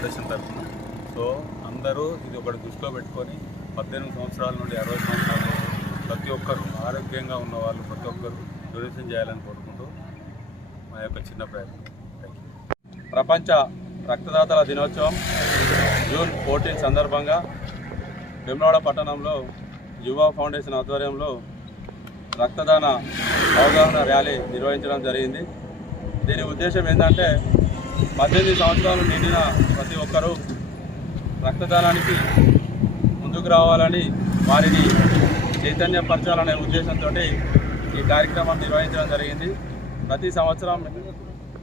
Foundation తరఫున. So అందరూ ఇది ఒకటి దృష్టిలో పెట్టుకొని 18 సంవత్సరాల నుండి 60 సంవత్సరాల ప్రతి ఒక్కరు ఆరోగ్యంగా ఉన్న వాళ్ళు ప్రతి ఒక్కరు డొనేషన్ చేయాలని కోరుకుంటూ మా యొక్క చిన్న ప్రయత్నం. ప్రపంచ రక్తదాతల దినోత్సవం జూన్ 14 సందర్భంగా వేములవాడ పట్టణంలో యువ ఫౌండేషన్ ఆధ్వర్యంలో రక్తదాన అవగాహన ర్యాలీ నిర్వహించడం జరిగింది. దీని ఉద్దేశం ఏంటంటే 18 సంవత్సరాలు నిండిన ప్రతి ఒక్కరూ రక్తదానానికి ముందుకు రావాలని, వారిని చైతన్యపరచాలనే ఉద్దేశంతో ఈ కార్యక్రమం నిర్వహించడం జరిగింది. ప్రతి సంవత్సరం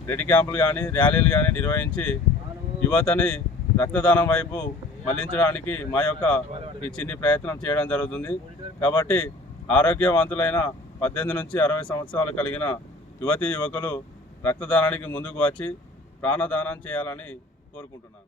రెడీ క్యాంపులు కానీ ర్యాలీలు కానీ నిర్వహించి యువతని రక్తదానం వైపు మళ్లించడానికి మా యొక్క ఈ చిన్ని ప్రయత్నం చేయడం జరుగుతుంది. కాబట్టి ఆరోగ్యవంతులైన 18 నుంచి 60 సంవత్సరాలు కలిగిన యువతీ యువకులు రక్తదానానికి ముందుకు వచ్చి ప్రాణదానం చేయాలని కోరుకుంటున్నాను.